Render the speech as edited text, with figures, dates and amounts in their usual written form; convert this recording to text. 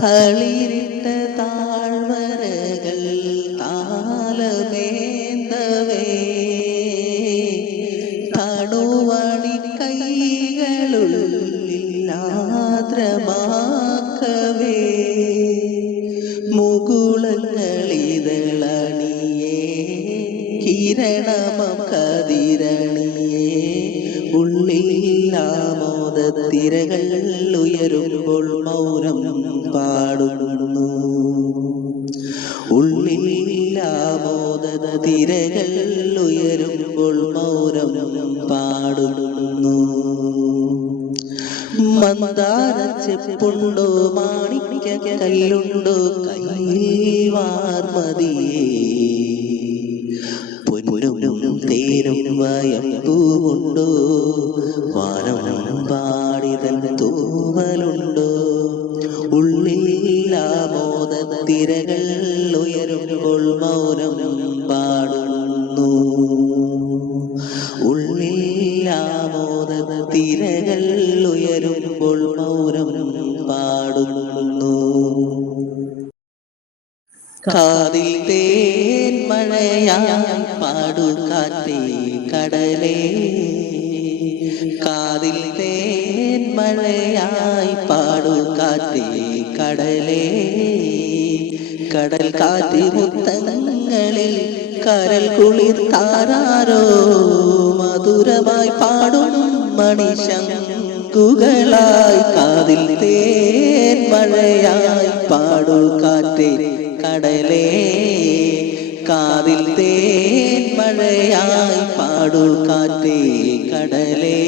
തളിരിട്ട താഴ്വരകൾ താലമേന്തവേ തണുവണി കൈകളുള്ളിലാദ്രമാക്കവേ മുകുളങ്ങളിതളണിയേ കിരണമം കതിരണിയേ ഉള്ളിലാമോദത്തിരകൾ ഉയരുമ്പോൾ മൗനം പാടുന്നു. ഉള്ളിലാമോദത്തിരകൾ ഉയരുമ്പോൾ മൗനം പാടുന്നു. മന്ദാരച്ചെപ്പുണ്ടോ മാണിക്യ കല്ലുണ്ടോ കയ്യിൽ വാർമതിയേ പൊന്നും തേനും വയമ്പൂവുണ്ടോ വാനം പാടിതൻ തൂവലുണ്ടോ ഉള്ളിലാമോദത്തിരകൾ ഉയരുമ്പോൾ മൗനം പാടുന്നു. ഉള്ളിലാമോദത്തിരകൾ ഉയരുമ്പോൾ മൗനം പാടുന്നു. കാതിൽ തേൻ മഴയായി പാടുകാറ്റേ കടലേ കാതിൽ തേൻ മഴയായി പാടുകാറ്റേ കടലേ കടൽ കാറ്റ് മുത്തങ്ങളിൽ കരൽ കുളിർ താരാരോ മധുരമായി പാടും മണിശങ്കുകളായി കാതിൽ തേൻ മഴയായി പാടുകാറ്റേ കടലേ കാതിൽ തേൻ മഴയായി പാടുകാറ്റേ കടലേ.